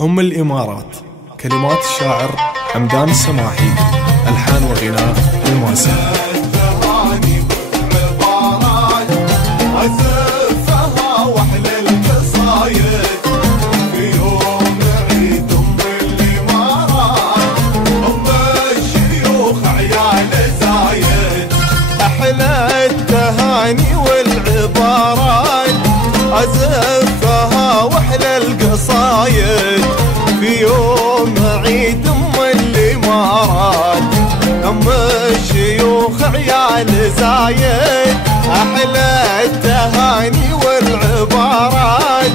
أم الإمارات، كلمات الشاعر حمدان السماحي، ألحان وغناء الماسي. التهاني والعبارات أزفها وأحلى القصايد في يوم عيد أم الإمارات. أم الشيوخ عيال زايد أحلى التهاني والعبارات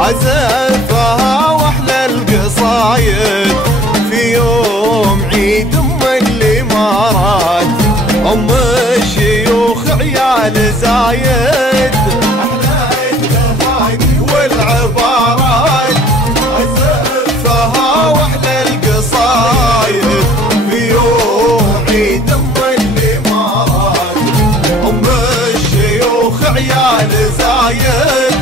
أزفها وأحلى القصايد في يوم عيد أم الإمارات. أم الشيوخ عيال زايد أحلى التهاني والعبارات أزفها وأحلى القصايد في يوم عيد أم الإمارات. أم الشيوخ عيال زايد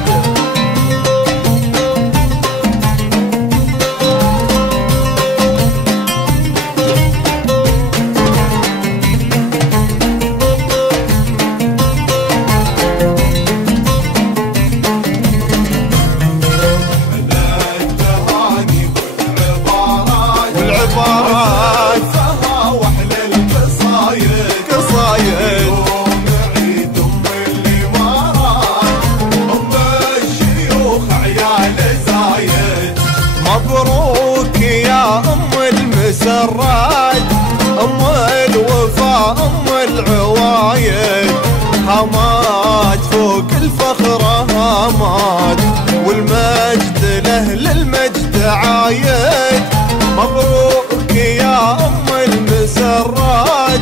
مبروك يا أم المسرات، أم الوفاء أم العوايد. هامات فوق الفخر هامات والمجد لأهل المجد عايد. مبروك يا أم المسرات،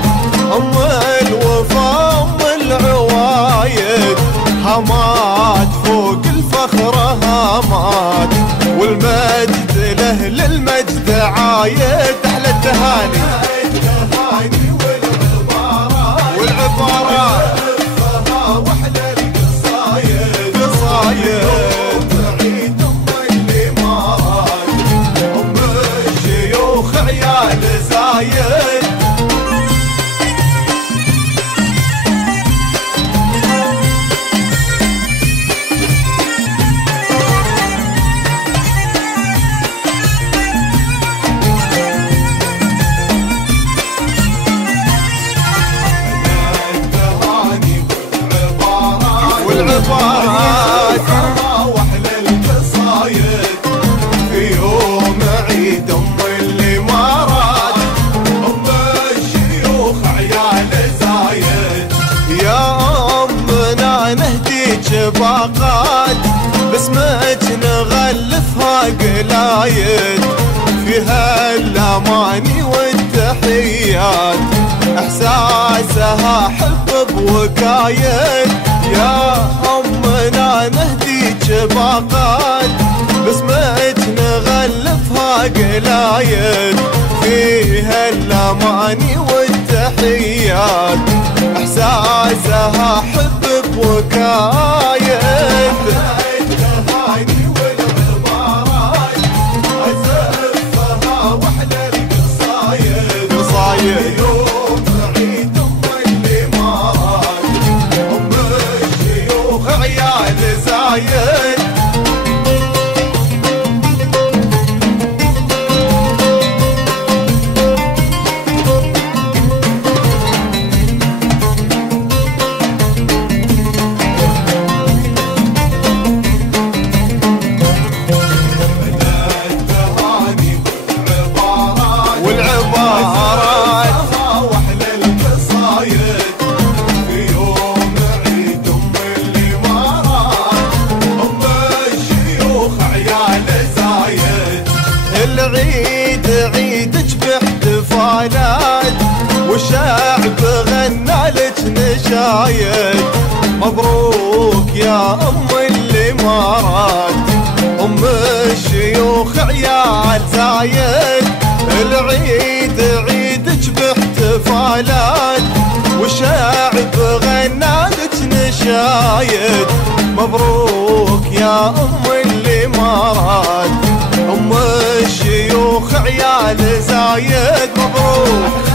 أم الوفاء أم العوايد. هامات فوق الفخر هامات والمجد لأهل المجد عايد. أحلى التهاني والعبارات وأحلى القصايد عيد أم الإمارات. أم الشيوخ عيال زايد والعبارات وأحلى القصايد في يوم عيد أم الإمارات. أم الشيوخ عيال زايد يا أمنا نهديك باقات باسمك نغلفها قلايد فيها الأماني والتحيات إحساسها حب بوكايد. يا أمنا نهديك باقات باسمك نغلفها قلايد فيها الأماني والتحيات إحساسها حب بوكايد. يوم عيد أم الإمارات. أم الشيوخ عيال زايد العيد عيدك باحتفالات والشعب غنى لك نشايد. مبروك يا أم الإمارات، أم الشيوخ عيال زايد. العيد عيدك باحتفالات والشعب غنى لك نشايد. مبروك يا أم الإمارات، أم عيال زايد مبروك.